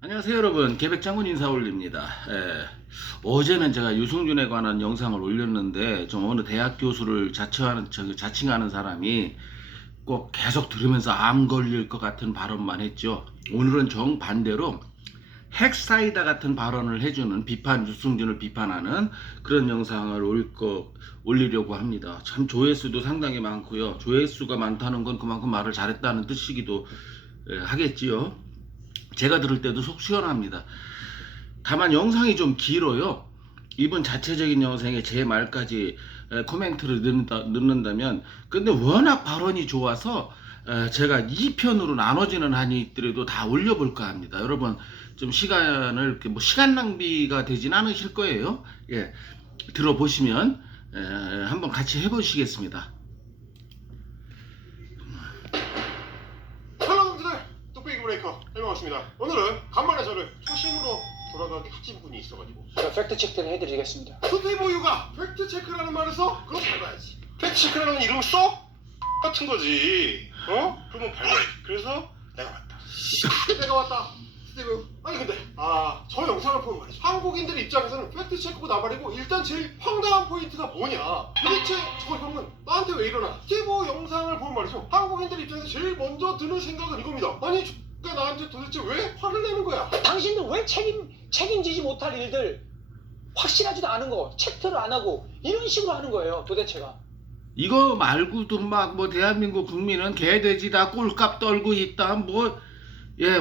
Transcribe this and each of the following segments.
안녕하세요 여러분, 계백장군 인사 올립니다. 어제는 제가 유승준에 관한 영상을 올렸는데 좀 어느 대학 교수를 자칭하는 사람이 꼭 계속 들으면서 암 걸릴 것 같은 발언만 했죠. 오늘은 정반대로 핵사이다 같은 발언을 해주는 유승준을 비판하는 그런 영상을 올리려고 합니다. 참 조회수도 상당히 많고요. 조회수가 많다는 건 그만큼 말을 잘했다는 뜻이기도 하겠지요. 제가 들을 때도 속 시원합니다. 다만 영상이 좀 길어요. 이번 자체적인 영상에 제 말까지 코멘트를 넣는다면, 근데 워낙 발언이 좋아서 제가 2편으로 나눠지는 한이 있더라도 다 올려볼까 합니다. 여러분 좀 시간을 시간 낭비가 되진 않으실 거예요. 예, 들어보시면 한번 같이 해보시겠습니다. 브레이커 반갑습니다. 오늘은 간만에 저를 초심으로 돌아가게 하신 분이 있어가지고 제가 팩트 체크를 해드리겠습니다. 스티브 유가 팩트 체크라는 말을 써? 그럼 밟아야지. 팩트 체크라는 이름을 써? 같은 거지. 그러면 밟아야지. 그래서 내가 왔다. 내가 왔다. 스티브. 아니 근데 저 영상을 보면 말이죠. 한국인들 입장에서는 팩트 체크고 나발이고 일단 제일 황당한 포인트가 뭐냐. 도대체 저 형은 나한테 왜 이러나. 스티브 영상을 보면 말이죠. 한국인들 입장에서 제일 먼저 드는 생각은 이겁니다. 아니 그러니까 나한테 도대체 왜 화를 내는 거야? 당신들 왜 책임지지 못할 일들 확실하지도 않은 거 체크를 안 하고 이런 식으로 하는 거예요 도대체가. 이거 말고도 막 대한민국 국민은 개돼지 다 꼴값 떨고 있다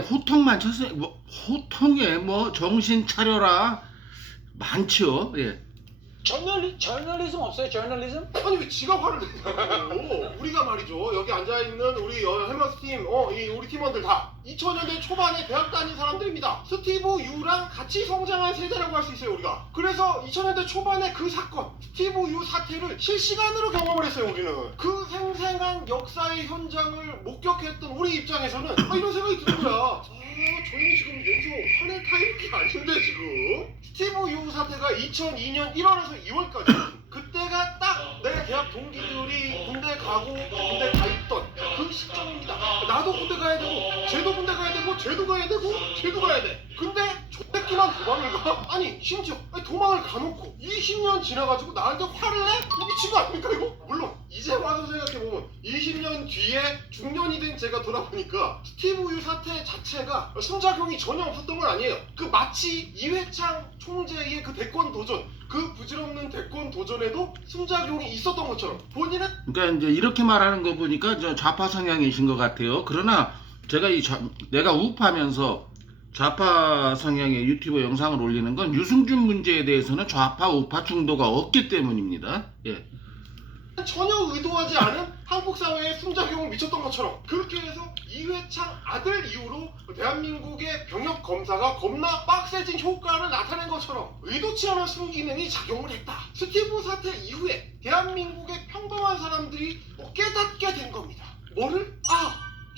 호통만 쳤어요. 호통에 정신 차려라 많죠. 예. 저널리즘 없어요? 저널리즘? 아니 왜 지가 화를 내냐고. 우리가 말이죠 여기 앉아있는 우리 헬머스 팀 우리 팀원들 다 2000년대 초반에 대학 다닌 사람들입니다. 스티브 유랑 같이 성장한 세대라고 할 수 있어요 우리가. 그래서 2000년대 초반에 그 사건 스티브 유 사태를 실시간으로 경험을 했어요 우리는. 그 생생한 역사의 현장을 목격했던 우리 입장에서는 이런 생각이 드는 거야. 저희는 지금 여기서 화낼 타입이 아닌데 지금. 스티브 유 사태가 2002년 1월에서 2월까지 그때가 딱 내 대학 동기들이 군대 가고 군대 가 있던 그 시점입니다. 나도 군대 가야 되고 쟤도 군대 가야 되고 쟤도 가야 되고 쟤도 가야 돼. 근데 조대끼만 도망을 가? 아니 심지어 도망을 가놓고 20년 지나가지고 나한테 화를 내? 미친 거 아닙니까 이거? 물론 이제 와서 생각해보면 20년 뒤에 중년이 된 제가 돌아보니까 스티브 유 사태 자체가 순작용이 전혀 없었던 건 아니에요. 그 마치 이회창 총재의 그 대권 도전, 그 부질없는 대권 도전에도 순작용이 있었던 것처럼 본인은. 그러니까 이제 이렇게 말하는 거 보니까 좌파 성향이신 것 같아요. 그러나 제가 내가 우파면서 좌파 성향의 유튜브 영상을 올리는 건 유승준 문제에 대해서는 좌파 우파 중도가 없기 때문입니다. 예. 전혀 의도하지 않은 한국 사회에 순작용을 미쳤던 것처럼 그렇게 해서 이회창 아들 이후로 대한민국의 병역 검사가 겁나 빡세진 효과를 나타낸 것처럼 의도치 않은 순기능이 작용을 했다. 스티브 사태 이후에 대한민국의 평범한 사람들이 깨닫게 된 겁니다. 뭐를?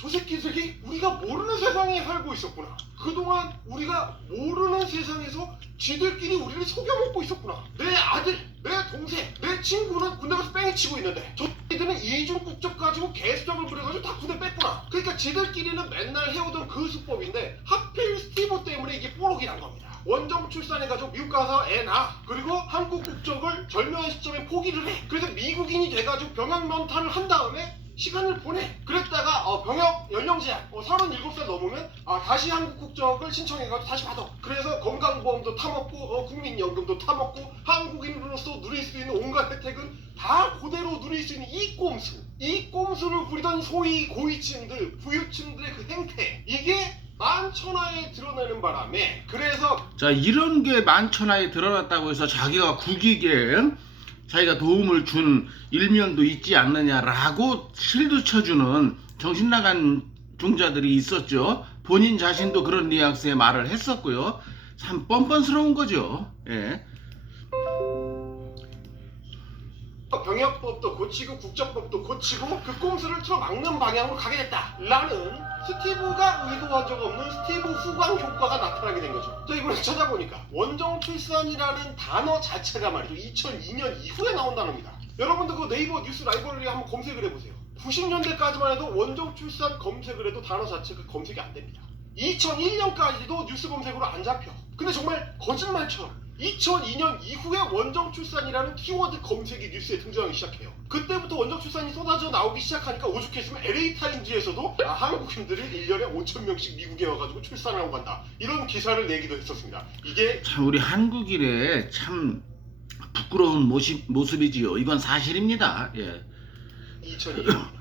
저 새끼들이 우리가 모르는 세상에 살고 있었구나. 그동안 우리가 모르는 세상에서 쥐들끼리 우리를 속여먹고 있었구나. 내 아들, 내 동생, 내 친구는 군대 가서 뺑이 치고 있는데 저 새끼들은 이중 국적 가지고 개수작을 부려가지고 다 군대 뺐구나. 그러니까 지들끼리는 맨날 해오던 그 수법인데 하필 스티브 때문에 이게 뽀록이 난 겁니다. 원정 출산해가지고 미국 가서 애 낳아. 그리고 한국 국적을 절묘한 시점에 포기를 해. 그래서 미국인이 돼가지고 병역 면탈을 한 다음에 시간을 보내. 그랬다가 병역 연령 제한 37살 넘으면 다시 한국 국적을 신청해가지고 다시 받아. 그래서 건강보험도 타먹고 국민연금도 타먹고 한국인으로서 누릴 수 있는 온갖 혜택은 다 그대로 누릴 수 있는 이 꼼수를 부리던 소위 고위층들 부유층들의 그 행태, 이게 만천하에 드러나는 바람에 그래서 이런 게 만천하에 드러났다고 해서 자기가 국익에 자기가 도움을 준 일면도 있지 않느냐라고 실드 쳐주는 정신나간 중자들이 있었죠. 본인 자신도 그런 뉘앙스의 말을 했었고요. 참 뻔뻔스러운 거죠. 예. 병역법도 고치고 국적법도 고치고 그 꼼수를 틀어막는 방향으로 가게 됐다 라는 스티브가 의도한 적 없는 스티브 후광 효과가 나타나게 된 거죠. 이번에 찾아보니까 원정 출산이라는 단어 자체가 말이죠 2002년 이후에 나온 단어입니다. 여러분도 그 네이버 뉴스 라이브러리에 한번 검색을 해보세요. 90년대까지만 해도 원정 출산 검색을 해도 단어 자체가 검색이 안 됩니다. 2001년까지도 뉴스 검색으로 안 잡혀. 근데 정말 거짓말처럼 2002년 이후에 원정 출산이라는 키워드 검색이 뉴스에 등장하기 시작해요. 그때부터 원정 출산이 쏟아져 나오기 시작하니까 오죽했으면 LA타임즈에서도 한국인들이 1년에 5,000명씩 미국에 와가지고 출산하고 간다, 이런 기사를 내기도 했었습니다. 이게 참 우리 한국인의 참 부끄러운 모습이지요. 이건 사실입니다. 예. 2002년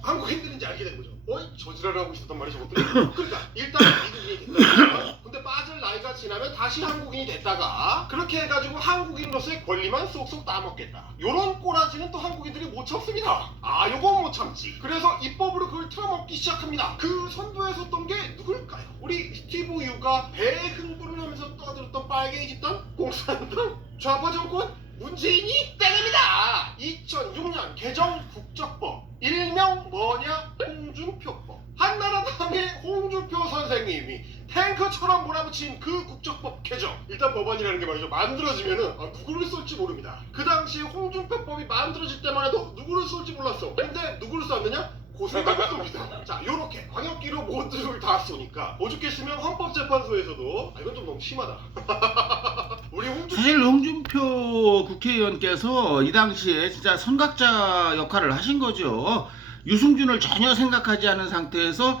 한국인들인지 알게 된 거죠. 저지랄을 하고 있었단 말이죠, 저것들이. 그러니까 일단 미국인이 됐다가, 근데 빠질 나이가 지나면 다시 한국인이 됐다가, 그렇게 해가지고 한국인으로서의 권리만 쏙쏙 따먹겠다, 요런 꼬라지는 또 한국인들이 못 참습니다. 요건 못 참지. 그래서 입법으로 그걸 틀어먹기 시작합니다. 그 선두에 섰던 게 누굴까요? 우리 스티브 유가 대흥분을 하면서 떠들었던 빨갱이 집단, 공산당, 좌파 정권, 문재인이 땡입니다. 2006년 개정 국적법, 일명 뭐냐? 홍준표법. 한나라당의 홍준표 선생님이 탱크처럼 몰아붙인 그 국적법 개정, 일단 법안이라는 게 말이죠, 만들어지면은 누구를 쏠지 모릅니다. 그 당시에 홍준표법이 만들어질 때만 해도 누구를 쏠지 몰랐어. 근데 누구를 쐈느냐? 고생각을 쏩니다. 자, 요렇게 광역기로 모두를 다 쏘니까 오죽했으면 헌법재판소에서도 이건 좀 너무 심하다. 우리 사실 홍준표 국회의원께서 이 당시에 진짜 선각자 역할을 하신 거죠. 유승준을 전혀 생각하지 않은 상태에서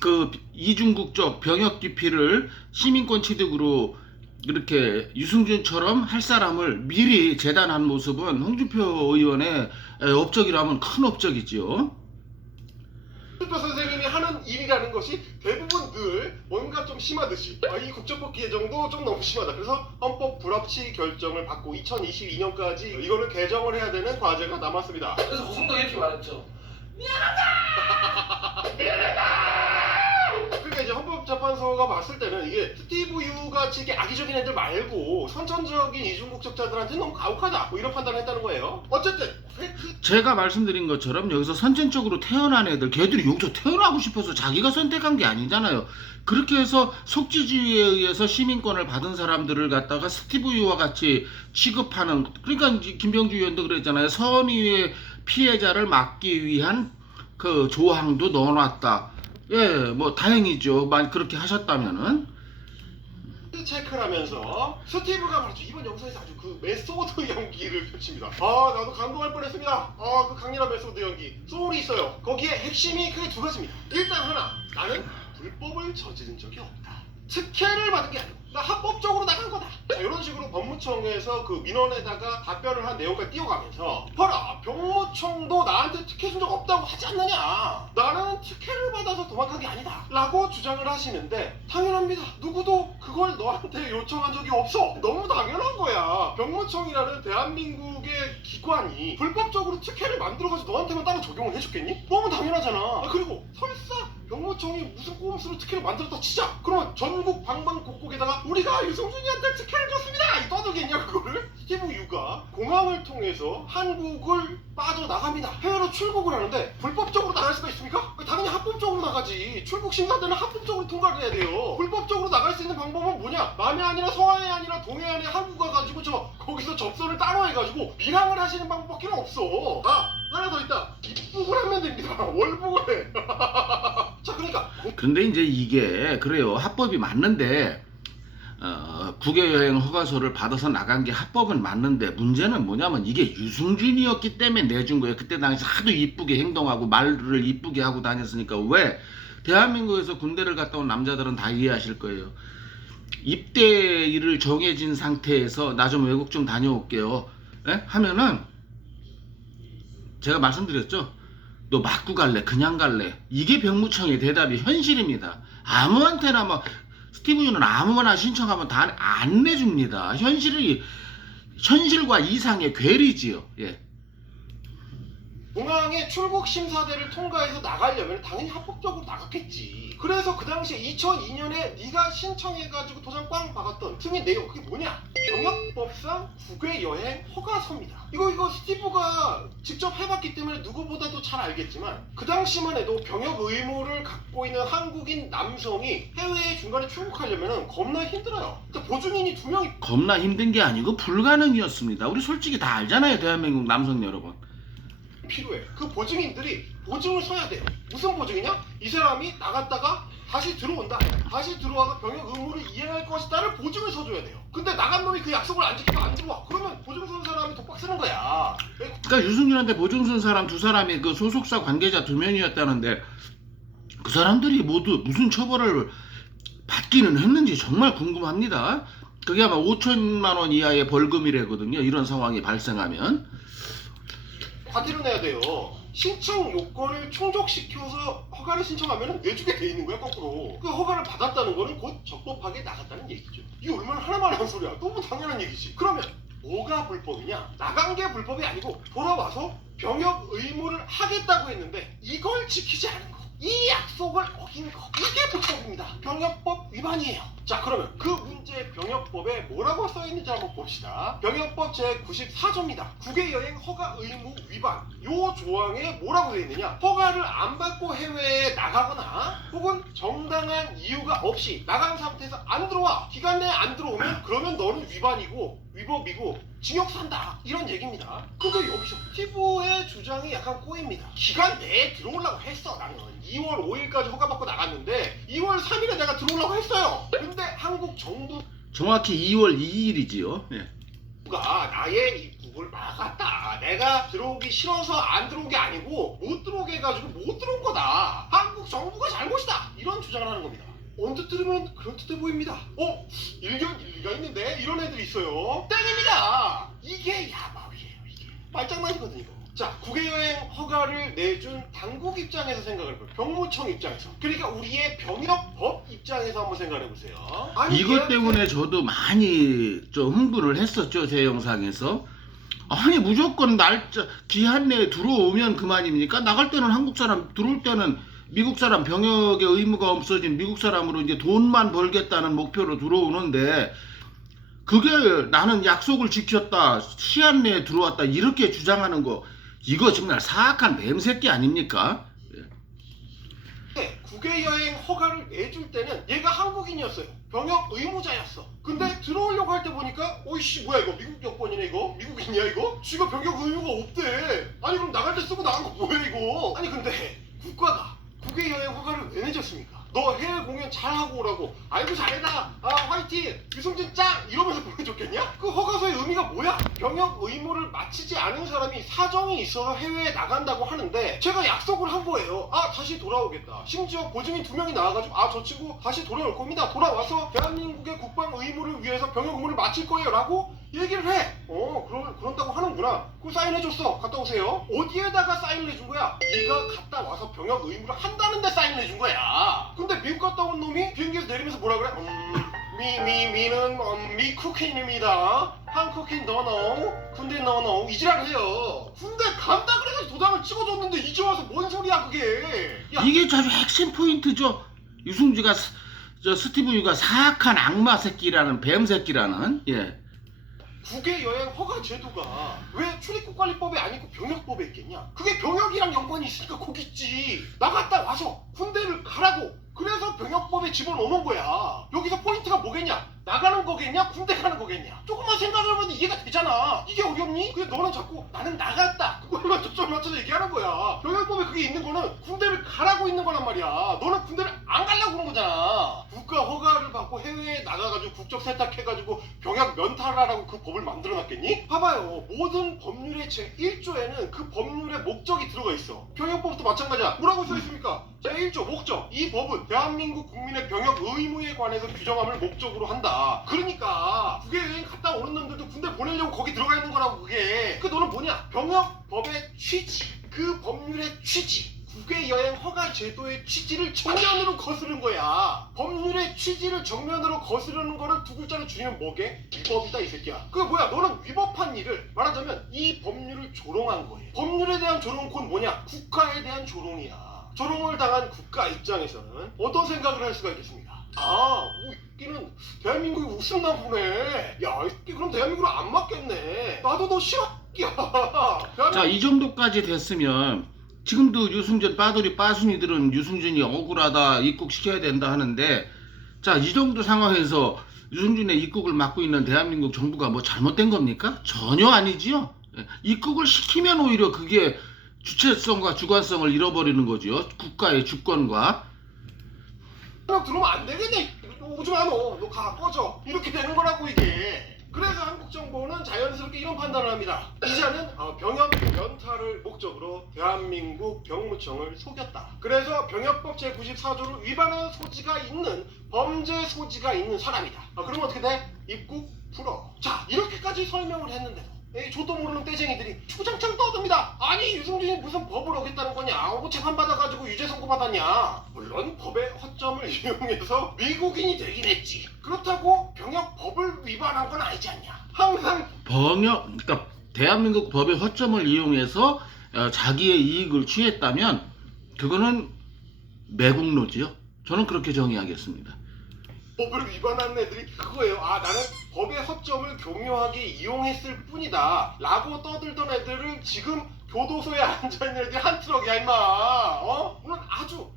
그 이중국적 병역 기피를 시민권 취득으로 이렇게 유승준처럼 할 사람을 미리 재단한 모습은 홍준표 의원의 업적이라면 큰 업적이지요. 홍준표 선생님이 하는 일이라는 것이 대부분 늘 뭔가 좀 심하듯이 이 국정법 개정도 좀 너무 심하다. 그래서 헌법 불합치 결정을 받고 2022년까지 이거를 개정을 해야 되는 과제가 남았습니다. 그래서 우승도 이렇게 말했죠. 그러니까 이제 헌법재판소가 봤을 때는 이게 스티브 유 같이 이렇게 악의적인 애들 말고 선천적인 이중국적자들한테 너무 가혹하다, 뭐 이런 판단을 했다는 거예요. 어쨌든 제가 말씀드린 것처럼 여기서 선천적으로 태어난 애들, 걔들이 여기서 태어나고 싶어서 자기가 선택한 게 아니잖아요. 그렇게 해서 속지주의에 의해서 시민권을 받은 사람들을 갖다가 스티브 유와 같이 취급하는, 그러니까 이제 김병주 의원도 그랬잖아요. 선의의 피해자를 막기 위한 그 조항도 넣어놨다. 예, 뭐 다행이죠. 만약 그렇게 하셨다면은. 체크를 하면서 스티브가 말이죠, 이번 영상에서 아주 그 메소드 연기를 펼칩니다. 나도 감동할 뻔했습니다. 그 강렬한 메소드 연기, 소울이 있어요. 거기에 핵심이 크게 두 가지입니다. 일단 하나, 나는 불법을 저지른 적이 없다. 특혜를 받은 게 아니고 나 합법적으로 나간 거다. 자, 이런 식으로 법무청에서 그 민원에다가 답변을 한 내용까지 띄워가면서, 봐라, 병무청도 나한테 특혜 준 적 없다고 하지 않느냐, 나는 특혜를 받아서 도망간 게 아니다 라고 주장을 하시는데, 당연합니다. 누구도 그걸 너한테 요청한 적이 없어. 너무 당연한 거야. 병무청이라는 대한민국의 기관이 불법적으로 특혜를 만들어가지고 너한테만 따로 적용을 해줬겠니? 너무 당연하잖아. 그리고 설사 병무청이 무슨 꼼수로 특혜를 만들었다 치자, 그러면 전국 방방곡곡에다가 우리가 유승준이한테 특혜를 줬습니다 이 떠들겠냐 그거를? 스티브 유가 공항을 통해서 한국을 빠져나갑니다. 해외로 출국을 하는데 불법적으로 나갈 수가 있습니까? 당연히 합법적으로 나가지. 출국 심사대는 합법적으로 통과를 해야 돼요. 불법적으로 나갈 수 있는 방법은 뭐냐? 남해안이나 서해안이나 동해안에 한국 가가지고 거기서 접선을 따로 해가지고 밀항을 하시는 방법밖에 없어. 하나 더 있다. 입국을 하면 됩니다. 월북을 해. 자, 그러니까 근데 이제 이게 그래요. 합법이 맞는데 국외여행 허가서를 받아서 나간 게 합법은 맞는데, 문제는 뭐냐면 이게 유승준이었기 때문에 내준 거예요. 그때 당시 하도 이쁘게 행동하고 말을 이쁘게 하고 다녔으니까. 왜? 대한민국에서 군대를 갔다 온 남자들은 다 이해하실 거예요. 입대일을 정해진 상태에서 나 좀 외국 좀 다녀올게요, 에? 하면은 제가 말씀드렸죠. 너 맞고 갈래? 그냥 갈래? 이게 병무청의 대답이 현실입니다. 아무한테나 뭐 스티브 유는 아무거나 신청하면 다 안 내줍니다. 현실과 이상의 괴리지요. 예. 공항에 출국 심사대를 통과해서 나가려면 당연히 합법적으로 나갔겠지. 그래서 그 당시에 2002년에 네가 신청해가지고 도장 꽝 박았던 승인 내용, 그게 뭐냐? 병역법상 국외여행 허가서입니다. 이거 스티브가 직접 해봤기 때문에 누구보다도 잘 알겠지만, 그 당시만 해도 병역 의무를 갖고 있는 한국인 남성이 해외에 중간에 출국하려면 겁나 힘들어요. 그러니까 보증인이 2명이 겁나 힘든 게 아니고 불가능이었습니다. 우리 솔직히 다 알잖아요, 대한민국 남성 여러분. 필요해. 그 보증인들이 보증을 서야 돼요. 무슨 보증이냐? 이 사람이 나갔다가 다시 들어온다. 다시 들어와서 병역 의무를 이행할 것이다를 보증을 서줘야 돼요. 근데 나간 놈이 그 약속을 안 지키고 안 들어와. 그러면 보증 서는 사람이 독박 쓰는 거야. 그러니까 유승준한테 보증 쓴 사람 두 사람이 그 소속사 관계자 2명이었다는데 그 사람들이 모두 무슨 처벌을 받기는 했는지 정말 궁금합니다. 그게 아마 5천만 원 이하의 벌금이래거든요. 이런 상황이 발생하면. 과태료 내야 돼요. 신청 요건을 충족시켜서 허가를 신청하면 내주게 돼 있는 거야, 거꾸로. 그 허가를 받았다는 거는 곧 적법하게 나갔다는 얘기죠. 이게 얼마나 하나만 한 소리야. 너무 당연한 얘기지. 그러면 뭐가 불법이냐? 나간 게 불법이 아니고 돌아와서 병역 의무를 하겠다고 했는데 이걸 지키지 않은 거. 이 약속을 어긴 거. 이게 불법입니다. 병역법 위반이에요. 자, 그러면 그 문제의 병역법에 뭐라고 써있는지 한번 봅시다. 병역법 제94조입니다. 국외여행 허가 의무 위반. 요 조항에 뭐라고 되어 있느냐? 허가를 안 받고 해외에 나가거나 혹은 정당한 이유가 없이 나간 상태에서 안 들어와. 기간 내에 안 들어오면 그러면 너는 위반이고 위법이고 징역 산다. 이런 얘기입니다. 근데 여기서 피부의 주장이 약간 꼬입니다. 기간 내에 들어오려고 했어. 나는 2월 5일까지 허가받고 나갔는데 2월 3일에 내가 들어오려고 했어요. 근데 한국 정부가 정확히 2월 2일이지요. 예. 나의 입국을 막았다. 내가 들어오기 싫어서 안 들어온 게 아니고 못 들어오게 해가지고 못 들어온 거다. 한국 정부가 잘못이다. 이런 주장을 하는 겁니다. 언뜻 들으면 그럴듯해 보입니다. 일견 일리가 있는데 이런 애들이 있어요. 땡입니다. 이게 야마위예요. 이게 말장난이거든요. 자, 국외여행 허가를 내준 당국 입장에서 생각을 해보세요. 병무청 입장에서. 그러니까 우리의 병역법 입장에서 한번 생각해 보세요. 이것 때문에 저도 많이 좀 흥분을 했었죠. 제 영상에서. 아니 무조건 날짜 기한 내에 들어오면 그만입니까? 나갈 때는 한국 사람, 들어올 때는 미국 사람, 병역의 의무가 없어진 미국 사람으로 이제 돈만 벌겠다는 목표로 들어오는데 그게 나는 약속을 지켰다, 시한 내에 들어왔다 이렇게 주장하는 거, 이거 정말 사악한 뱀새끼 아닙니까? 국외여행 허가를 내줄 때는 얘가 한국인이었어요. 병역 의무자였어. 근데 들어오려고 할 때 보니까 어이씨 뭐야 이거 미국 여권이네 이거? 미국인이야 이거? 지가 병역 의무가 없대. 아니 그럼 나갈 때 쓰고 나간 거 뭐야 이거? 아니 근데 국가가 국외여행 허가를 왜 내줬습니까? 너 해외 공연 잘하고 오라고. 아이고 잘해라. 화이팅. 유승준 짱. 이러면서 보내줬겠냐? 그 허가서의 의미가 뭐야? 병역 의무를 마치지 않은 사람이 사정이 있어서 해외에 나간다고 하는데 제가 약속을 한 거예요. 다시 돌아오겠다. 심지어 보증인 2명이 나와가지고 저 친구 다시 돌아올 겁니다. 돌아와서 대한민국의 국방 의무를 위해서 병역 의무를 마칠 거예요 라고 얘기를 해. 그런다고 하는구나. 그거 사인해줬어. 갔다 오세요. 어디에다가 사인을 해준 거야? 네가 갔다 와서 병역 의무를 한다는데 사인을 해준 거야. 근데 미국 갔다 온 놈이 비행기에서 내리면서 뭐라 그래? 미는 미국인입니다. 한국인 너너, 군대 너너 이지랄을 해요. 군대 간다 그래서 도장을 찍어줬는데 이제 와서 뭔 소리야 그게? 야, 이게 아주 핵심 포인트죠. 유승주가 스티브 유가 사악한 악마 새끼라는 뱀 새끼라는. 예. 국외여행 허가 제도가 왜 출입국관리법에 아니고 병역법에 있겠냐? 그게 병역이랑 연관이 있으니까 거기 있지. 나갔다 와서 군대를 가라고. 그래서 병역법에 집어넣는 거야. 여기서 포인트가 뭐겠냐? 나가는 거겠냐? 군대 가는 거겠냐? 조금만 생각해보면 이해가 되잖아. 이게 어렵니? 근데 너는 자꾸 나는 나갔다. 그걸만 초점 맞춰서 얘기하는 거야. 병역법에 그게 있는 거는 군대를 가라고 있는 거란 말이야. 너는 군대를 안 가려고 그런 거잖아. 국가 허가를 받고 해외에 나가가지고 국적 세탁해가지고 병역 면탈하라고 그 법을 만들어놨겠니? 봐봐요. 모든 법률의 제1조에는 그 법률의 목적이 들어가 있어. 병역법도 마찬가지야. 뭐라고 써있습니까? 제1조 목적. 이 법은 대한민국 국민의 병역 의무에 관해서 규정함을 목적으로 한다. 그러니까 국외여행 갔다 오는 놈들도 군대 보내려고 거기 들어가 있는 거라고 그게. 그 너는 뭐냐? 병역법의 취지. 그 법률의 취지. 국외여행 허가 제도의 취지를 정면으로 거스른 거야. 법률의 취지를 정면으로 거스르는 거를 두 글자로 줄이면 뭐게? 위법이다 이 새끼야. 그게 뭐야? 너는 위법한 일을 말하자면 이 법률을 조롱한 거예요. 법률에 대한 조롱은 곧 뭐냐? 국가에 대한 조롱이야. 조롱을 당한 국가 입장에서는 어떤 생각을 할 수가 있겠습니까? 이 새끼는 대한민국이 웃음나 보네. 야, 이 새끼 그럼 대한민국으로 안 맞겠네. 나도 너 싫어. 자, 이 정도까지 됐으면 지금도 유승준 빠돌이 빠순이들은 유승준이 억울하다, 입국시켜야 된다 하는데, 자, 이 정도 상황에서 유승준의 입국을 막고 있는 대한민국 정부가 뭐 잘못된 겁니까? 전혀 아니지요. 입국을 시키면 오히려 그게 주체성과 주관성을 잃어버리는 거죠. 국가의 주권과. 명 들어오면 안 되겠네. 오지 마, 너 가, 꺼져. 이렇게 되는 거라고 이게. 그래서 한국 정부는 자연스럽게 이런 판단을 합니다. 이자는 병역 면탈을 목적으로 대한민국 병무청을 속였다. 그래서 병역법 제94조를 위반한 소지가 있는 범죄 소지가 있는 사람이다. 그러면 어떻게 돼? 입국 풀어. 자, 이렇게까지 설명을 했는데도 저도 모르는 떼쟁이들이 주장창 떠듭니다. 아니, 유승준이 무슨 법을 어겼다는 거냐? 뭐 재판받아가지고 유죄 선고받았냐? 물론 법의 허점을 이용해서 미국인이 되긴 했지. 그렇다고 병역법을 위반한 건 아니지 않냐? 항상 그러니까 대한민국 법의 허점을 이용해서 자기의 이익을 취했다면 그거는 매국노지요. 저는 그렇게 정의하겠습니다. 법을 위반한 애들이 그거예요. 나는 법의 허점을 교묘하게 이용했을 뿐이다 라고 떠들던 애들을 지금 교도소에 앉아있는 애들이 한 트럭이야, 임마. 물론 아주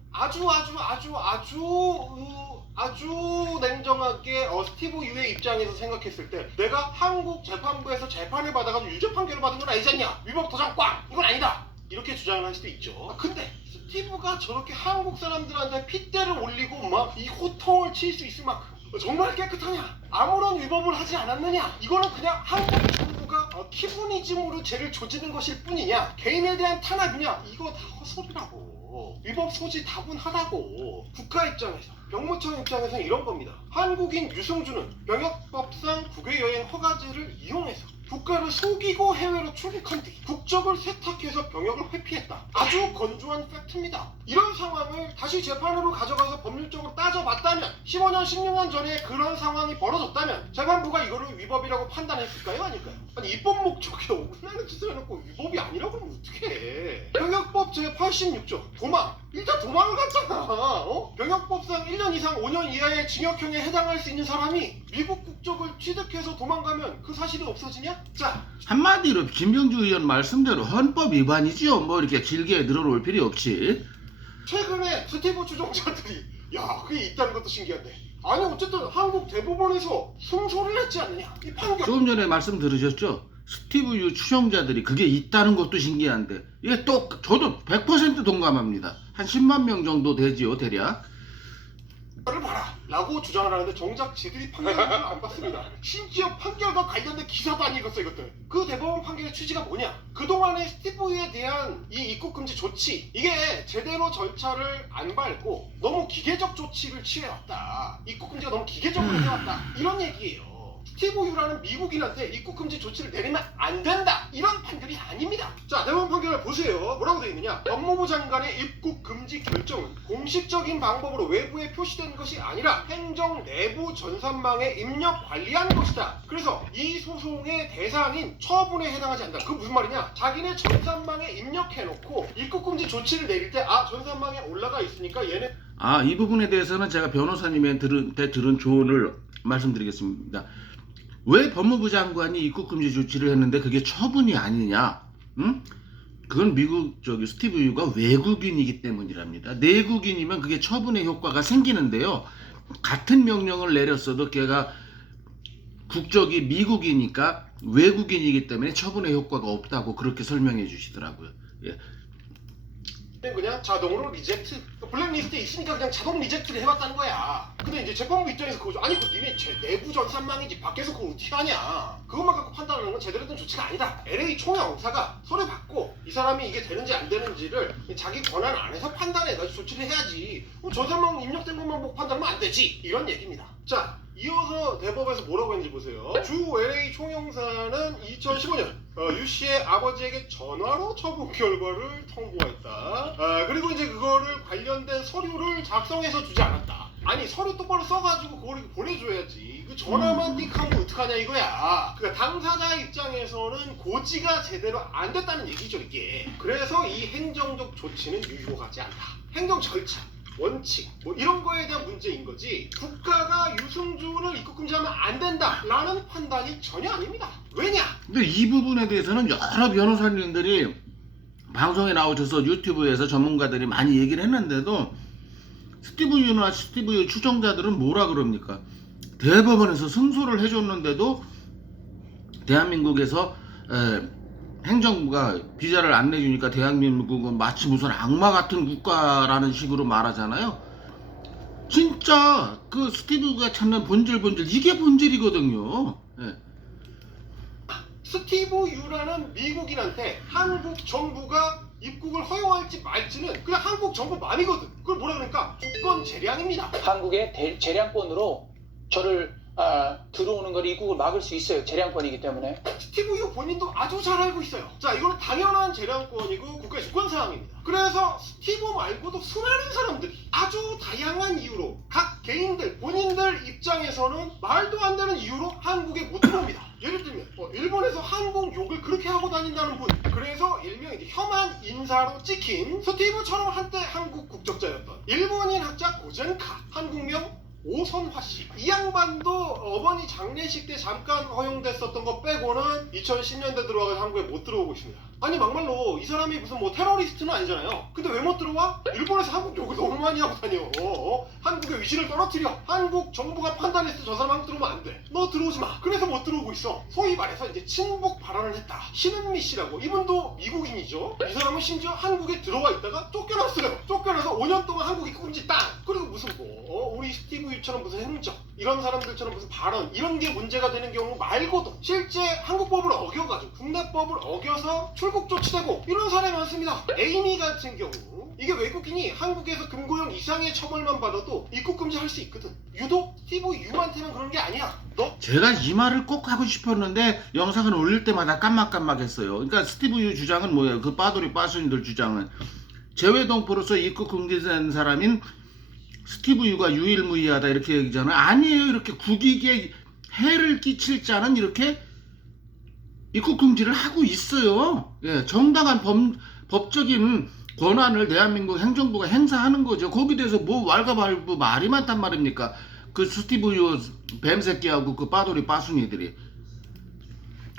냉정하게 스티브 유의 입장에서 생각했을 때 내가 한국 재판부에서 재판을 받아가지고 유죄 판결을 받은 건 아니지 않냐? 위법 도장 꽝! 이건 아니다! 이렇게 주장을 할 수도 있죠. 근데 스티브가 저렇게 한국 사람들한테 핏대를 올리고 막 이 호통을 칠 수 있을 만큼 정말 깨끗하냐? 아무런 위법을 하지 않았느냐? 이거는 그냥 한국 정부가 키브니즘으로 죄를 조지는 것일 뿐이냐? 개인에 대한 탄압이냐? 이거 다 헛소리라고. 위법 소지 다분하다고. 국가 입장에서, 병무청 입장에서는 이런 겁니다. 한국인 유승준은 병역법상 국외 여행 허가제를 이용해서 국가를 속이고 해외로 출국한 뒤 국적을 세탁해서 병역을 회피했다. 아주 건조한 팩트입니다. 이런 상황을 다시 재판으로 가져가서 법률적으로 따져봤다면 15년, 16년 전에 그런 상황이 벌어졌다면 재판부가 이거를 위법이라고 판단했을까요? 아닐까요? 아니, 입법 목적에 어긋나는 짓을 해놓고 위법이 아니라고 하면 어떡해. 병역법 제86조 도망. 일단 도망을 갔잖아. 병역법상 1년 이상 5년 이하의 징역형에 해당할 수 있는 사람이 미국 국적을 취득해서 도망가면 그 사실이 없어지냐? 자, 한마디로 김병주 의원 말씀대로 헌법 위반이지요. 뭐 이렇게 길게 늘어놓을 필요 없지. 최근에 스티브 추종자들이 그게 있다는 것도 신기한데, 아니 어쨌든 한국 대법원에서 승소를 했지 않느냐? 이 판결. 조금 전에 말씀 들으셨죠? 스티브 유 추종자들이 그게 있다는 것도 신기한데 이게 또 저도 100% 동감합니다. 한 10만 명 정도 되지요, 대략. 를 봐라 라고 주장을 하는데 정작 지들이 판결을 안 봤습니다. 심지어 판결과 관련된 기사도 안 읽었어. 이것들. 그 대법원 판결의 취지가 뭐냐? 그동안의 스티브에 대한 이 입국금지 조치, 이게 제대로 절차를 안 밟고 너무 기계적 조치를 취해왔다. 입국금지가 너무 기계적으로 해왔다. 이런 얘기예요. 스티브 유라는 미국인한테 입국금지 조치를 내리면 안 된다, 이런 판결이 아닙니다. 자, 대법원 판결을 보세요. 뭐라고 되어 있느냐? 법무부 장관의 입국금지 결정은 공식적인 방법으로 외부에 표시된 것이 아니라 행정 내부 전산망에 입력 관리한 것이다. 그래서 이 소송의 대상인 처분에 해당하지 않는다. 그 무슨 말이냐? 자기네 전산망에 입력해놓고 입국금지 조치를 내릴 때 전산망에 올라가 있으니까 얘네 이 부분에 대해서는 제가 변호사님한테 들은 조언을 말씀드리겠습니다. 왜 법무부 장관이 입국금지 조치를 했는데 그게 처분이 아니냐? 그건 미국 스티브 유가 외국인이기 때문이랍니다. 내국인이면 그게 처분의 효과가 생기는데요. 같은 명령을 내렸어도 걔가 국적이 미국이니까 외국인이기 때문에 처분의 효과가 없다고 그렇게 설명해 주시더라고요. 예. 그냥 자동으로 리젝트, 블랙리스트에 있으니까 그냥 자동 리젝트를 해봤다는 거야. 근데 이제 재판부 입장에서 그거죠. 아니, 그 니네 내부 전산망이지 밖에서 그걸 어떻게 하냐? 그것만 갖고 판단하는 건 제대로 된 조치가 아니다. LA 총영사가 서류 받고 이 사람이 이게 되는지 안 되는지를 자기 권한 안에서 판단해가지고 조치를 해야지. 전산망 입력된 것만 보고 판단하면 안 되지, 이런 얘기입니다. 자, 이어서 대법에서 뭐라고 했는지 보세요. 주 LA 총영사는 2015년 유 씨의 아버지에게 전화로 처분 결과를 통보했다. 그리고 이제 그거를 관련된 서류를 작성해서 주지 않았다. 아니, 서류 똑바로 써가지고 그걸 보내줘야지. 그 전화만 띡하면 어떡하냐 이거야. 그러니까 당사자 입장에서는 고지가 제대로 안 됐다는 얘기죠, 이게. 그래서 이 행정적 조치는 유효하지 않다. 행정 절차, 원칙, 뭐 이런 거에 대한 문제인 거지, 국가가 유승준을 입국금지하면 안 된다라는 판단이 전혀 아닙니다. 왜냐? 근데 이 부분에 대해서는 여러 변호사님들이 방송에 나오셔서 유튜브에서 전문가들이 많이 얘기를 했는데도 스티브 유나 스티브 유 추종자들은 뭐라 그럽니까? 대법원에서 승소를 해줬는데도 대한민국에서 행정부가 비자를 안 내주니까 대한민국은 마치 무슨 악마 같은 국가라는 식으로 말하잖아요. 진짜 그 스티브가 찾는 본질 이게 본질이거든요. 예. 스티브 유라는 미국인한테 한국 정부가 입국을 허용할지 말지는 그냥 한국 정부 마음이거든. 그걸 뭐라 그러니까 주권 재량입니다. 한국의 재량권으로 저를 들어오는 걸 입국을 막을 수 있어요. 재량권이기 때문에. 스티브 유 본인도 아주 잘 알고 있어요. 자, 이거는 당연한 재량권이고 국가의 주권 사항입니다. 그래서 스티브 말고도 수많은 사람들이 아주 다양한 이유로 각 개인들 본인들 입장에서는 말도 안 되는 이유로 한국에 못 들어옵니다. 예를 들면 일본에서 한국 욕을 그렇게 하고 다닌다는 분, 그래서 일명 이제 혐한 인사로 찍힌 스티브처럼 한때 한국 국적자였던 일본인 학자 고젠카, 한국명 오선화 씨. 이 양반도 어머니 장례식 때 잠깐 허용됐었던 거 빼고는 2010년대 들어와서 한국에 못 들어오고 있습니다. 아니 막말로 이 사람이 무슨 뭐 테러리스트는 아니잖아요. 근데 왜 못 들어와? 일본에서 한국 욕을 너무 많이 하고 다녀. 한국의 위신을 떨어뜨려. 한국 정부가 판단했을 때 저 사람 한국 들어오면 안 돼. 너 들어오지 마. 그래서 못 들어오고 있어. 소위 말해서 이제 친북 발언을 했다. 신은미 씨라고. 이분도 미국인이죠. 이 사람은 심지어 한국에 들어와 있다가 쫓겨났어요. 쫓겨나서 5년 동안 한국 입국 금지 땅. 그리고 무슨 우리 스티브 유처럼 무슨 행적 이런 사람들처럼 무슨 발언 이런 게 문제가 되는 경우 말고도 실제 한국법을 어겨가지고 국내법을 어겨서 출국 조치되고 이런 사례 많습니다. 에이미 같은 경우 이게 외국인이 한국에서 금고형 이상의 처벌만 받아도 입국 금지할 수 있거든. 유독 스티브 유한테만 그런 게 아니야. 너 제가 이 말을 꼭 하고 싶었는데 영상을 올릴 때마다 깜막깜막했어요. 그러니까 스티브 유 주장은 뭐예요? 그 빠돌이 빠순이들 주장은 재외동포로서 입국 금지된 사람인 스티브 유가 유일무이하다 이렇게 얘기잖아요. 아니에요. 이렇게 국익에 해를 끼칠 자는 이렇게 입국 금지를 하고 있어요. 예, 정당한 법적인 권한을 대한민국 행정부가 행사하는 거죠. 거기에 대해서 뭐 왈가왈부 말이 많단 말입니까? 그 스티브 유 뱀새끼하고 그 빠돌이 빠순이들이.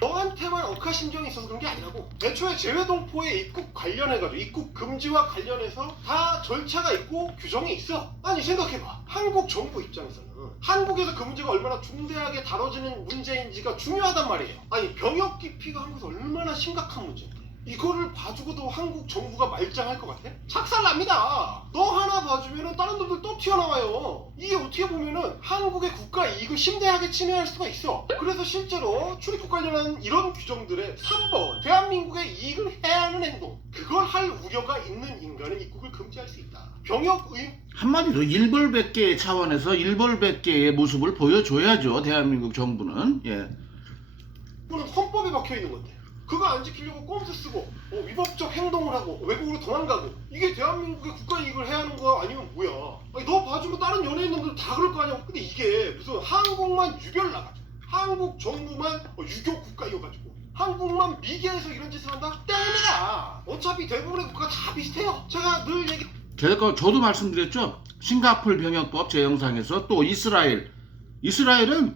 너한테만 억하심정이 있어서 그런 게 아니라고. 애초에 재외동포의 입국 관련해가지고 입국 금지와 관련해서 다 절차가 있고 규정이 있어. 아니 생각해봐. 한국 정부 입장에서는 한국에서 그 문제가 얼마나 중대하게 다뤄지는 문제인지가 중요하단 말이에요. 아니 병역 기피가 한국에서 얼마나 심각한 문제인데 이거를 봐주고도 한국 정부가 말짱할 것 같아? 착살납니다. 너 하나 봐주면은 다른 놈들 또 튀어나와요. 이게 어떻게 보면은 한국의 국가 이익을 심대하게 침해할 수가 있어. 그래서 실제로 출입국 관련한 이런 규정들의 3번 대한민국의 이익을 해하는 행동, 그걸 할 우려가 있는 인간은 입국을 금지할 수 있다. 병역 한마디로 일벌백계의 차원에서 일벌백계의 모습을 보여줘야죠. 대한민국 정부는. 예. 이거는 헌법에 박혀 있는 건데. 그거 안 지키려고 꼼수 쓰고 위법적 행동을 하고 외국으로 도망가고 이게 대한민국의 국가 이익을 해야 하는 거야? 아니면 뭐야? 아니, 너 봐주면 다른 연예인들도 다 그럴 거 아니야? 근데 이게 무슨 한국만 유별 나가지고 한국 정부만 유교 국가여가지고 한국만 미개해서 이런 짓을 한다? 땡입니다. 어차피 대부분의 국가가 다 비슷해요. 제가 늘 저도 말씀드렸죠. 싱가포르 병역법 제 영상에서 또 이스라엘은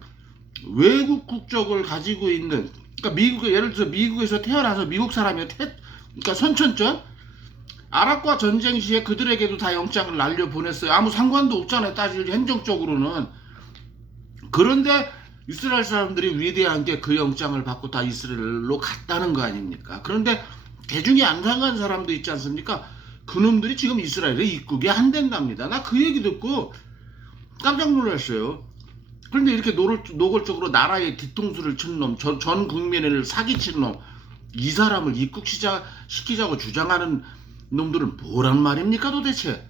외국 국적을 가지고 있는, 그러니까 미국에, 예를 들어서 미국에서 태어나서 미국 사람이요. 그러니까 선천적 아랍과 전쟁 시에 그들에게도 다 영장을 날려 보냈어요. 아무 상관도 없잖아요. 따지면 행정적으로는. 그런데 이스라엘 사람들이 위대한 게 그 영장을 받고 다 이스라엘로 갔다는 거 아닙니까? 그런데 대중이 안 상한 사람도 있지 않습니까? 그놈들이 지금 이스라엘에 입국이 안 된답니다. 나 그 얘기 듣고 깜짝 놀랐어요. 그런데 이렇게 노골적으로 나라의 뒤통수를 친 놈, 전 국민을 사기친 놈, 이 사람을 입국시키자고 주장하는 놈들은 뭐란 말입니까 도대체?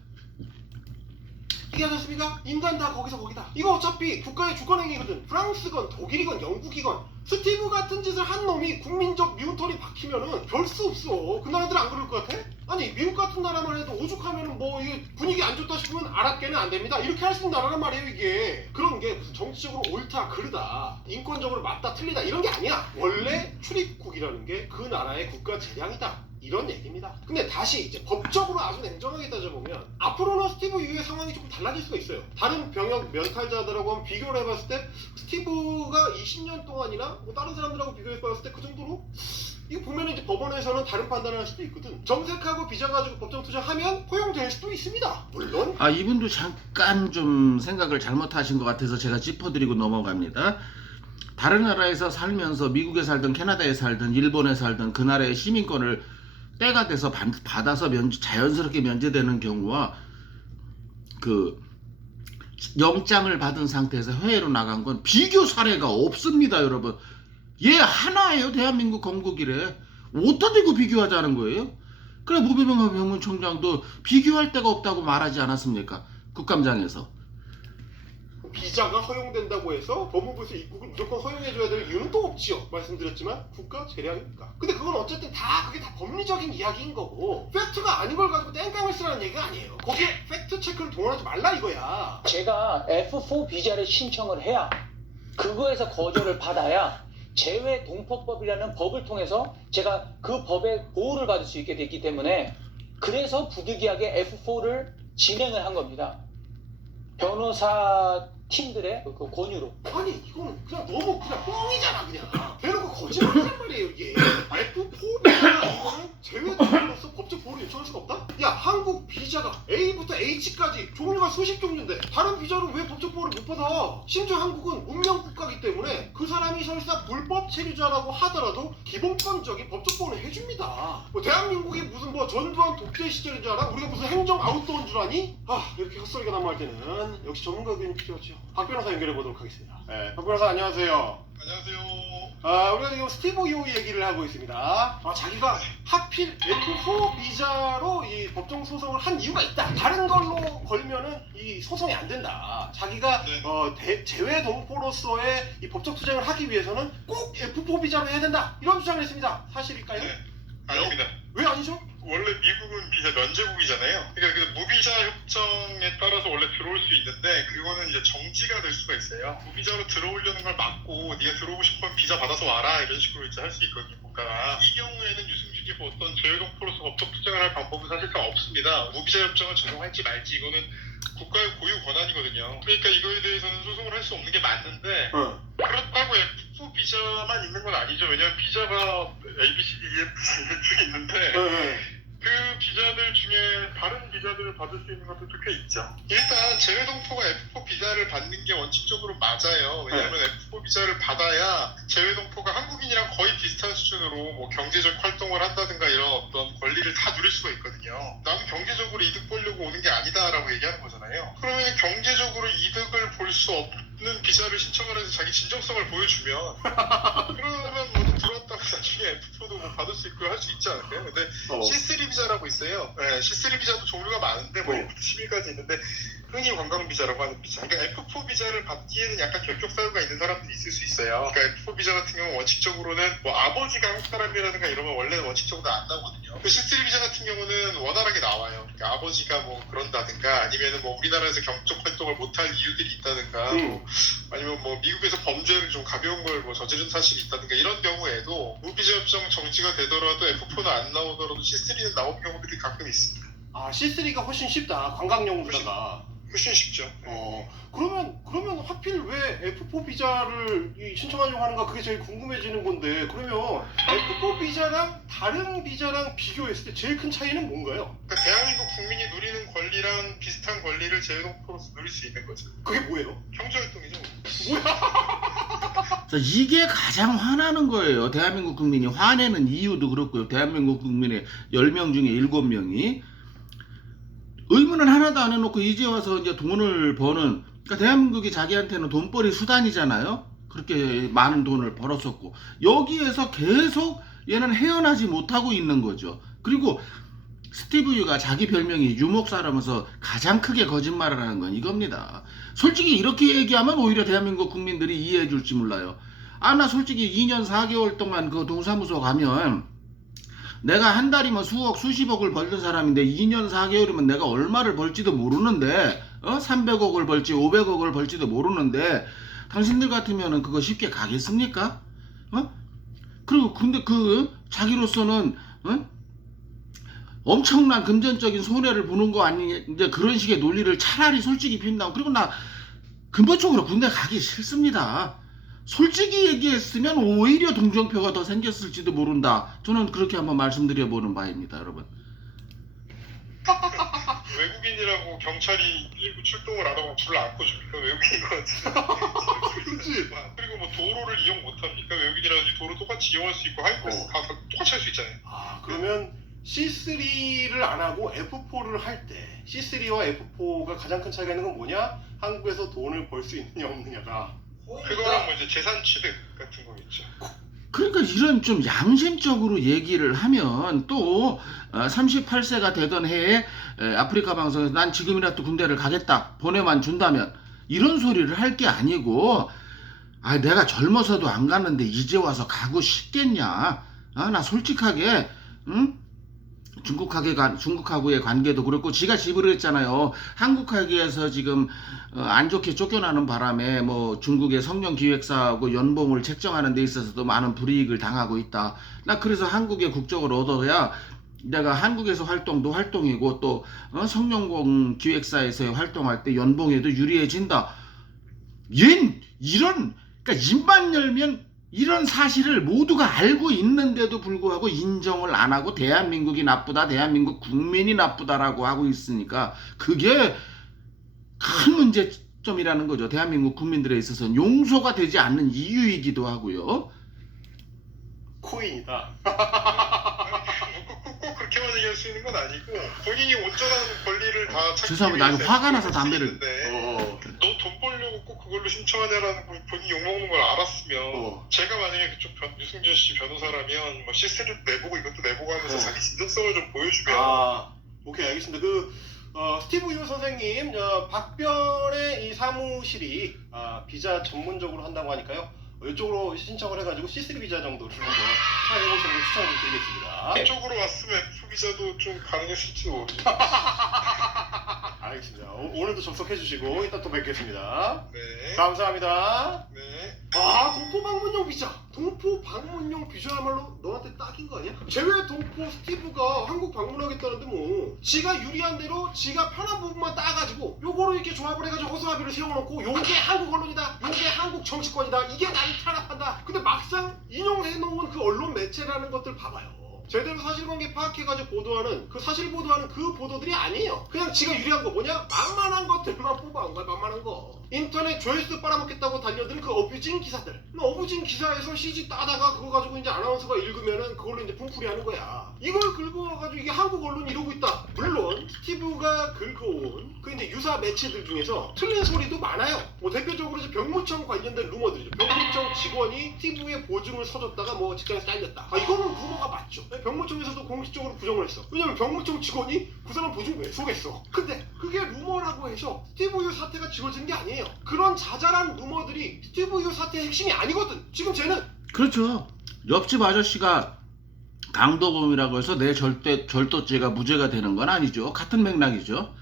이해하셨습니까? 인간 다 거기다. 이거 어차피 국가의 주권행위거든. 프랑스건 독일이건 영국이건 스티브 같은 짓을 한 놈이 국민적 미운털이 박히면은 별 수 없어. 그 나라들 안 그럴 것 같아? 아니 미국 같은 나라만 해도 오죽하면은 뭐 이게 분위기 안 좋다 싶으면 아랍계는 안 됩니다. 이렇게 할 수 있는 나라란 말이에요 이게. 그런 게 무슨 정치적으로 옳다 그르다, 인권적으로 맞다 틀리다 이런 게 아니야. 원래 출입국이라는 게 그 나라의 국가 재량이다. 이런 얘기입니다. 근데 다시 이제 법적으로 아주 냉정하게 따져보면 앞으로는 스티브 유의 상황이 조금 달라질 수가 있어요. 다른 병역 면탈자들하고 한번 비교를 해봤을 때 스티브가 20년 동안이나 뭐 다른 사람들하고 비교해봤을 때 그 정도로 이거 보면 이제 법원에서는 다른 판단을 할 수도 있거든. 정색하고 빚어 가지고 법정 투쟁하면 허용될 수도 있습니다. 물론 이분도 잠깐 좀 생각을 잘못하신 것 같아서 제가 짚어드리고 넘어갑니다. 다른 나라에서 살면서 미국에 살든 캐나다에 살든 일본에 살든 그 나라의 시민권을 때가 돼서 받아서 자연스럽게 면제되는 경우와 그 영장을 받은 상태에서 해외로 나간 건 비교 사례가 없습니다, 여러분. 얘 하나예요, 대한민국 건국이래. 어디다 대고 비교하자는 거예요? 그래, 무비명화 병무청장도 비교할 데가 없다고 말하지 않았습니까? 국감장에서. 비자가 허용된다고 해서 법무부에서 입국을 무조건 허용해줘야 될 이유는 또 없지요. 말씀드렸지만 국가 재량이니까. 근데 그건 어쨌든 그게 다 법리적인 이야기인 거고 팩트가 아닌 걸 가지고 땡깡을 쓰라는 얘기가 아니에요. 거기에 팩트 체크를 동원하지 말라 이거야. 제가 F4 비자를 신청을 해야 그거에서 거절을 받아야 제외 동포법이라는 법을 통해서 제가 그 법의 보호를 받을 수 있게 됐기 때문에 그래서 부득이하게 F4를 진행을 한 겁니다. 변호사 팀들의 그 권유로. 아니 이거는 그냥 너무 그냥 뻥이잖아 그냥. 대놓고 거짓말이란 말이에요 이게. F4 비자가 이거는 제외 동포로서 법적 보호를 요청할 수가 없다? 야 한국 비자가 A부터 H까지 종류가 수십 종류인데 다른 비자로 왜 법적 보호를 못 받아? 심지어 한국은 문명 국가이기 때문에 그 사람이 설사 불법 체류자라고 하더라도 기본권적인 법적 보호는 해줍니다. 뭐 대한민국이 무슨 뭐 전두환 독재 시절인 줄 알아? 우리가 무슨 행정 아웃도어인 줄 아니? 이렇게 헛소리가 난무할 때는 역시 전문가 의견이 필요하죠. 박 변호사 연결해 보도록 하겠습니다. 네, 박 변호사 안녕하세요. 안녕하세요. 우리가 지금 스티브 요 얘기를 하고 있습니다. 자기가 하필 F4 비자로 이 법정 소송을 한 이유가 있다. 다른 걸로 걸면은 이 소송이 안 된다. 자기가 제외 동포로서의 이 법적 투쟁을 하기 위해서는 꼭 F4 비자로 해야 된다. 이런 주장을 했습니다. 사실일까요? 네, 아닙니다. 왜 아니죠? 원래 미국은 비자 면제국이잖아요. 그러니까 그 무비자 협정에 따라서 원래 들어올 수 있는데 그거는 이제 정지가 될 수가 있어요. 무비자로 들어오려는 걸 막고 네가 들어오고 싶으면 비자 받아서 와라 이런 식으로 이제 할 수 있거든요. 국가가. 이 경우에는 유승준이 뭐 어떤 제외동포로서 법적 투쟁을 할 방법은 사실상 없습니다. 무비자 협정을 적용할지 말지 이거는 국가의 고유 권한이거든요. 그러니까 이거에 대해서는 소송을 할 수 없는 게 맞는데 그렇다고 F4 비자만 있는 건 아니죠. 왜냐하면 비자가 A, B, C, D, E, F, G 쭉 있는데 그 비자들 중에 다른 비자들을 받을 수 있는 것들도 꽤 있죠. 일단 제외동포가 F4 비자를 받는 게 원칙적으로 맞아요. 왜냐하면 F4 비자를 받아야 제외동포가 한국인이랑 거의 비슷한 수준으로 뭐 경제적 활동을 한다든가 이런 어떤 권리를 다 누릴 수가 있거든요. 나는 경제적으로 이득 보려고 오는 게 아니다라고 얘기하는 거잖아요. 그러면 경제적으로 이득을 볼 수 없는 비자를 신청을 해서 자기 진정성을 보여주면 그러면 뭐 들어왔다고 나중에 F4도 뭐 받을 수 있고 할 수 있지 않을까요? 근데 C3 비자라고 있어요. 네, C3 비자도 종류가 많은데 뭐 1부터 10일까지 있는데 흔히 관광 비자라고 하는 비자. 그러니까 F4 비자를 받기에는 약간 결격 사유가 있는 사람들이 있을 수 있어요. 그러니까 F4 비자 같은 경우는 원칙적으로는 뭐 아버지가 한국 사람이라든가 이러면 원래는 원칙적으로 안 나오거든요. 그 C3 비자 같은 경우는 원활하게 나와요. 그러니까 아버지가 뭐 그런다든가 아니면은 뭐 우리나라에서 경적 활동을 못할 이유들이 있다든가 뭐 아니면 뭐 미국에서 범죄를 좀 가벼운 걸 뭐 저지른 사실이 있다든가 이런 경우에도 무비자 협정 정지가 되더라도 F4는 안 나오더라도 C3는 나오는 경우들이 가끔 있습니다. C3가 훨씬 쉽다. 관광용으로다가. 훨씬 쉽죠. 그러면 하필 왜 F4 비자를 신청하려고 하는가 그게 제일 궁금해지는 건데 그러면 F4 비자랑 다른 비자랑 비교했을 때 제일 큰 차이는 뭔가요? 그러니까 대한민국 국민이 누리는 권리랑 비슷한 권리를 제외동포로서 누릴 수 있는 거죠. 그게 뭐예요? 경제활동이죠. 뭐야? 이게 가장 화나는 거예요. 대한민국 국민이 화내는 이유도 그렇고요. 대한민국 국민의 10명 중에 7명이 의무는 하나도 안 해놓고 이제 와서 이제 돈을 버는, 그러니까 대한민국이 자기한테는 돈벌이 수단이잖아요. 그렇게 많은 돈을 벌었었고 여기에서 계속 얘는 헤어나지 못하고 있는 거죠. 그리고 스티브 유가 자기 별명이 유목사라면서 가장 크게 거짓말을 하는 건 이겁니다. 솔직히 이렇게 얘기하면 오히려 대한민국 국민들이 이해해 줄지 몰라요. 나 솔직히 2년 4개월 동안 그 동사무소 가면 내가 한 달이면 수억 수십억을 벌던 사람인데 2년 4개월이면 내가 얼마를 벌지도 모르는데 300억을 벌지 500억을 벌지도 모르는데 당신들 같으면은 그거 쉽게 가겠습니까? 그리고 근데 자기로서는 엄청난 금전적인 손해를 보는 거 아니, 이제 그런 식의 논리를 차라리 솔직히 빈다고. 그리고 나 근본적으로 군대 가기 싫습니다. 솔직히 얘기했으면 오히려 동정표가 더 생겼을지도 모른다. 저는 그렇게 한번 말씀드려보는 바입니다, 여러분. 외국인이라고 경찰이 119 출동을 안 하고 불을 안 꺼줍니까? 외국인인 것 같은데. 그렇지. 그리고 뭐 도로를 이용 못합니까? 외국인이라든지 도로 똑같이 이용할 수 있고 하이패스 다 똑같이 할 수 있잖아요. 그러면 C3를 안 하고 F4를 할 때 C3와 F4가 가장 큰 차이가 있는 건 뭐냐? 한국에서 돈을 벌 수 있느냐 없느냐가. 그거랑 뭐 이제 재산 취득 같은 거겠죠. 그러니까 이런 좀 양심적으로 얘기를 하면 또 38세가 되던 해에 아프리카 방송에서 난 지금이라도 군대를 가겠다 보내만 준다면 이런 소리를 할 게 아니고 내가 젊어서도 안 갔는데 이제 와서 가고 싶겠냐. 나 솔직하게 중국하고의 관계도 그렇고 지가 지불을 했잖아요. 한국하기에서 지금 안 좋게 쫓겨나는 바람에 뭐 중국의 성령 기획사하고 연봉을 책정하는 데 있어서도 많은 불이익을 당하고 있다. 나 그래서 한국의 국적을 얻어야 내가 한국에서 활동도 활동이고 또 성령공 기획사에서 활동할 때 연봉에도 유리해진다. 그러니까 입만 열면 이런 사실을 모두가 알고 있는데도 불구하고 인정을 안 하고 대한민국이 나쁘다, 대한민국 국민이 나쁘다라고 하고 있으니까 그게 큰 문제점이라는 거죠. 대한민국 국민들에 있어서는 용서가 되지 않는 이유이기도 하고요. 코인이다. 꼭 그렇게만 얘기할 수 있는 건 아니고 본인이 온전한 권리를 다 찾기 죄송합니다. 아니, 위해서 화가 나서 할수 담배를- 있는데 너 돈 벌려고 꼭 그걸로 신청하냐라는 걸 본인이 욕먹는 걸 알았으면 제가 만약에 그쪽 유승준 씨 변호사라면 뭐 시스를 내보고 이것도 내보고 하면서 자기 진정성을 좀 보여주면 오케이, 알겠습니다. 스티브 유 선생님, 박변의 이 사무실이 비자 전문적으로 한다고 하니까요. 이쪽으로 신청을 해가지고 C3 비자 정도를 한번 찾아해보시는 걸 추천을 드리겠습니다. 이쪽으로 왔으면 F 비자도 좀 가능했을지도 모르겠네요. 알겠습니다. 오늘도 접속해주시고 이따 또 뵙겠습니다. 네. 감사합니다. 네. 동포 방문용 비자. 동포 방문용 비자야말로 너한테 딱인 거 아니야? 제외 동포 스티브가 한국 방문하겠다는데 뭐 지가 유리한 대로 지가 편한 부분만 따가지고 요거로 이렇게 조합을 해가지고 허수아비를 세워놓고 요게 한국 언론이다, 요게 한국 정치권이다, 이게 나를 탄압한다. 근데 막상 인용해놓은 그 언론 매체라는 것들 봐봐요. 제대로 사실관계 파악해가지고 보도하는 그 보도들이 아니에요. 그냥 지가 유리한 거 뭐냐? 만만한 것들만 뽑아온 거야. 만만한 거. 인터넷 조회수 빨아먹겠다고 달려드는 그 어뷰징 기사들. 어뷰징 기사에서 CG 따다가 그거 가지고 이제 아나운서가 읽으면은 그걸로 이제 분풀이 하는 거야. 이걸 긁어 와가지고 이게 한국 언론이 이러고 있다. 물론 스티브가 긁어온 그 이제 유사 매체들 중에서 틀린 소리도 많아요. 뭐 대표적으로 이제 병무청 관련된 루머들이죠. 병무청 직원이 스티브의 보증을 서줬다가 뭐 직장에서 잘렸다. 이거는 루머가 맞죠. 병무청에서도 공식적으로 부정을 했어. 왜냐면 병무청 직원이 그 사람 보증 왜 속였어. 근데 그게 루머라고 해서 스티브 유 사태가 지워지는 게 아니에요. 그런 자잘한 루머들이 스티브 유 사태의 핵심이 아니거든. 지금 쟤는 그렇죠. 옆집 아저씨가 강도범이라고 해서 내 절도죄가 무죄가 되는 건 아니죠. 같은 맥락이죠.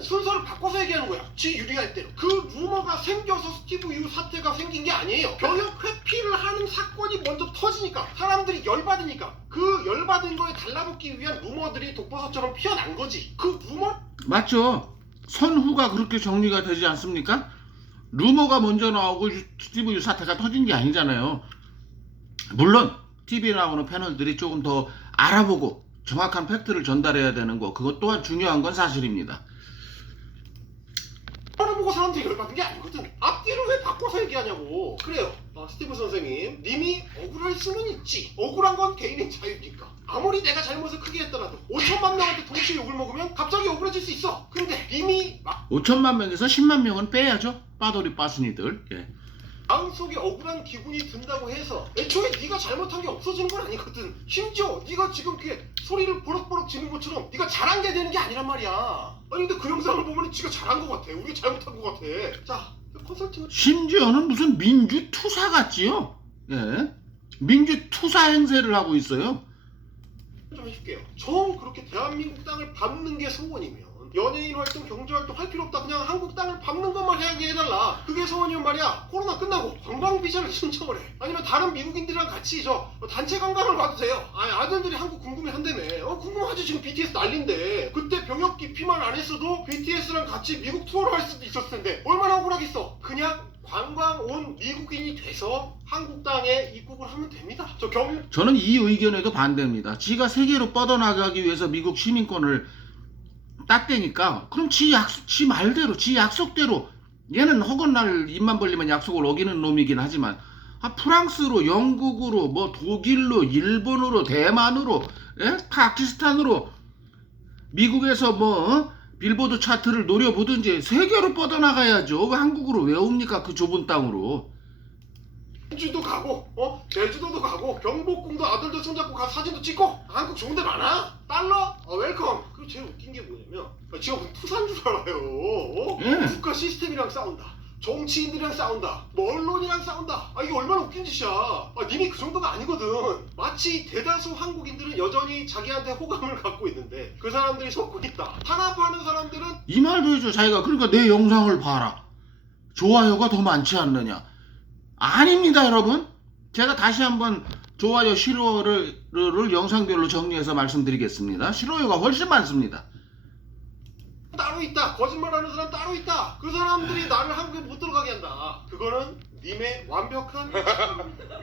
순서를 바꿔서 얘기하는 거야. 지 유리할 대로. 그 루머가 생겨서 스티브 유 사태가 생긴 게 아니에요. 병역 회피를 하는 사건이 먼저 터지니까 사람들이 열받으니까 그 열받은 거에 달라붙기 위한 루머들이 독버섯처럼 피어난 거지. 그 루머? 맞죠. 선후가 그렇게 정리가 되지 않습니까? 루머가 먼저 나오고 스티브 유 사태가 터진 게 아니잖아요. 물론 TV에 나오는 패널들이 조금 더 알아보고 정확한 팩트를 전달해야 되는 거, 그것 또한 중요한 건 사실입니다. 알아보고 사람들이 열받은 게 아니거든. 앞뒤를 왜 바꿔서 얘기하냐고. 그래요. 스티브 선생님, 님이 억울할 수는 있지. 억울한 건 개인의 자유니까. 아무리 내가 잘못을 크게 했더라도 5천만 명한테 동시에 욕을 먹으면 갑자기 억울해질 수 있어. 근데 님이 5천만 명에서 10만 명은 빼야죠. 빠돌이 빠순이들. 예. 마음속에 억울한 기분이 든다고 해서 애초에 네가 잘못한 게 없어지는 건 아니거든. 심지어 네가 지금 그게 소리를 버럭버럭 지는 것처럼 네가 잘한 게 되는 게 아니란 말이야. 아니 근데 그 영상을 보면 지가 잘한 것 같아. 우리가 잘못한 것 같아. 자, 컨설팅을 심지어는 무슨 민주투사 같지요. 예. 민주투사 행세를 하고 있어요. 좀 해줄게요. 정 그렇게 대한민국 땅을 밟는 게 소원이면 연예인 활동, 경제 활동 할 필요 없다. 그냥 한국 땅을 밟는 것만 하게 해달라. 그게 소원이면 말이야. 코로나 끝나고 관광 비자를 신청을 해. 아니면 다른 미국인들이랑 같이 단체 관광을 가도 돼요. 아들들이 한국 궁금해한다며. 궁금하지. 지금 BTS 난린데. 그때 병역 기피만 안 했어도 BTS랑 같이 미국 투어를 할 수도 있었을 텐데 얼마나 억울하겠어. 그냥 관광 온 미국인이 돼서 한국 땅에 입국을 하면 됩니다. 저는 이 의견에도 반대입니다. 지가 세계로 뻗어나가기 위해서 미국 시민권을 땄대니까 그럼 지 말대로 지 약속대로, 얘는 허건날 입만 벌리면 약속을 어기는 놈이긴 하지만 프랑스로, 영국으로, 뭐 독일로, 일본으로, 대만으로, 예? 파키스탄으로, 미국에서 뭐 빌보드 차트를 노려보든지 세계로 뻗어나가야죠. 왜 한국으로 왜 옵니까? 그 좁은 땅으로. 제주도 가고 제주도도 가고 경복궁도 아들도 손잡고 가서 사진도 찍고 한국 좋은 데 많아. 달러 웰컴. 그리고 제일 웃긴 게 뭐냐면 지가 무슨 투사인 줄 알아요. 예. 국가 시스템이랑 싸운다, 정치인들이랑 싸운다, 뭐 언론이랑 싸운다. 이게 얼마나 웃긴 짓이야. 님이 그 정도가 아니거든. 마치 대다수 한국인들은 여전히 자기한테 호감을 갖고 있는데 그 사람들이 속고 있다. 탄압하는 사람들은 이 말도 해줘. 자기가 그러니까 내 영상을 봐라, 좋아요가 더 많지 않느냐. 아닙니다, 여러분. 제가 다시 한번 좋아요, 싫어요를 영상별로 정리해서 말씀드리겠습니다. 싫어요가 훨씬 많습니다. 따로 있다. 거짓말하는 사람 따로 있다. 그 사람들이 나를 한국에 못 들어가게 한다. 그거는 님의 완벽한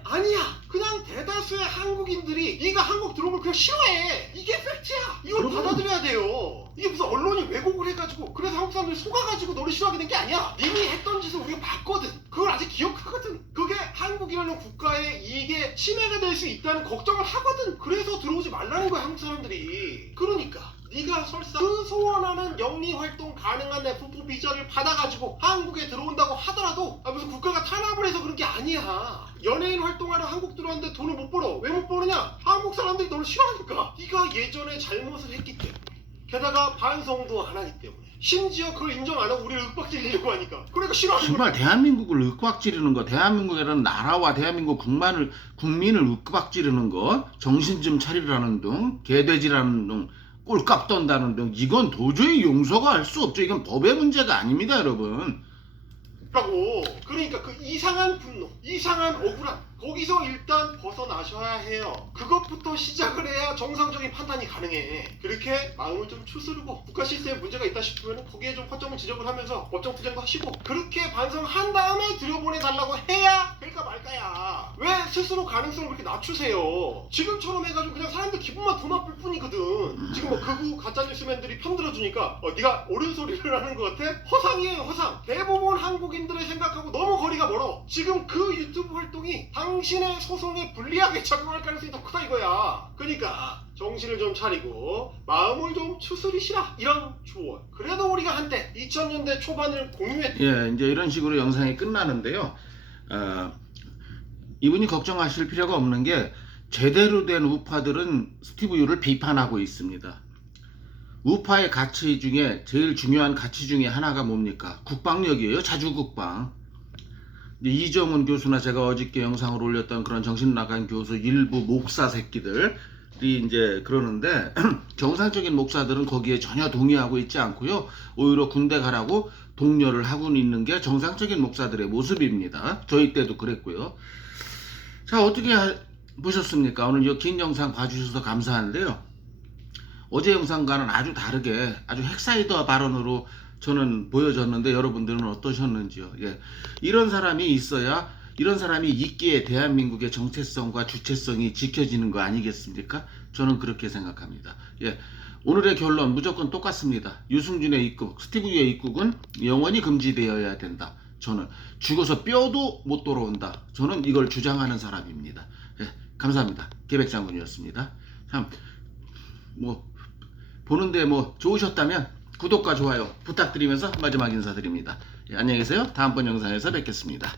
아니야. 그냥 대다수의 한국인들이 네가 한국 들어오면 그냥 싫어해. 이게 팩트야. 이걸 그럼. 받아들여야 돼요. 이게 무슨 언론이 왜곡을 해가지고 그래서 한국 사람들이 속아가지고 너를 싫어하게 된 게 아니야. 님이 했던 짓을 우리가 봤거든. 그걸 아직 기억하거든. 그게 한국이라는 국가의 이익에 침해가 될 수 있다는 걱정을 하거든. 그래서 들어오지 말라는 거야, 한국 사람들이. 그러니까 네가 설사 그 소원하는 영리 활동 가능한 F4 비자를 받아가지고 한국에 들어온다고 하더라도 무슨 국가가 탄압을 해서 그런 게 아니야. 연예인 활동하러 한국 들어왔는데 돈을 못 벌어. 왜 못 버느냐? 한국 사람들이 너를 싫어하니까. 네가 예전에 잘못을 했기 때문에. 게다가 반성도 안 하기 때문에. 심지어 그걸 인정 안 하고 우리를 윽박지르려고 하니까. 그러니까 싫어하는 정말 거야. 대한민국을 윽박지르는 거, 대한민국이라는 나라와 대한민국 국민을 윽박지르는 거, 정신 좀 차리라는 둥, 개돼지라는 둥, 꼴값 떤다는 등, 이건 도저히 용서가 할 수 없죠. 이건 법의 문제가 아닙니다, 여러분. 라고. 그러니까 그 이상한 분노, 이상한 억울함, 거기서 일단 벗어나셔야 해요. 그것부터 시작을 해야 정상적인 판단이 가능해. 그렇게 마음을 좀 추스르고 국가 시스템에 문제가 있다 싶으면 거기에 좀 허점을 지적을 하면서 법정 투쟁도 하시고 그렇게 반성한 다음에 들여보내달라고 해야 될까 말까야. 왜 스스로 가능성을 그렇게 낮추세요? 지금처럼 해가지고 그냥 사람들 기분만 더 나쁠 뿐이거든. 지금 뭐 극우 가짜뉴스맨들이 편들어주니까 네가 옳은 소리를 하는 것 같아? 허상이에요, 허상. 대부분 한국인들의 생각하고 너무 거리가 멀어. 지금 그 유튜브 활동이 당신의 소송에 불리하게 작용할 가능성이 더 크다 이거야. 그러니까 정신을 좀 차리고 마음을 좀 추스리시라, 이런 조언. 그래도 우리가 한때 2000년대 초반을 공유했. 예, 이제 이런 식으로 영상이 끝나는데요. 이분이 걱정하실 필요가 없는 게 제대로 된 우파들은 스티브 유를 비판하고 있습니다. 우파의 가치 중에 제일 중요한 가치 중에 하나가 뭡니까? 국방력이에요. 자주국방. 이정훈 교수나 제가 어저께 영상을 올렸던 그런 정신 나간 교수 일부 목사 새끼들이 이제 그러는데 정상적인 목사들은 거기에 전혀 동의하고 있지 않고요. 오히려 군대 가라고 독려를 하고 있는 게 정상적인 목사들의 모습입니다. 저희 때도 그랬고요. 자, 어떻게 보셨습니까? 오늘 이 긴 영상 봐주셔서 감사한데요. 어제 영상과는 아주 다르게 아주 핵사이더 발언으로 저는 보여졌는데 여러분들은 어떠셨는지요? 예. 이런 사람이 있어야, 이런 사람이 있기에 대한민국의 정체성과 주체성이 지켜지는 거 아니겠습니까? 저는 그렇게 생각합니다. 예. 오늘의 결론 무조건 똑같습니다. 유승준의 입국, 스티브 유의 입국은 영원히 금지되어야 된다. 저는 죽어서 뼈도 못 돌아온다. 저는 이걸 주장하는 사람입니다. 예. 감사합니다. 계백장군이었습니다. 참, 보는데 좋으셨다면 구독과 좋아요 부탁드리면서 마지막 인사드립니다. 예, 안녕히 계세요. 다음번 영상에서 뵙겠습니다.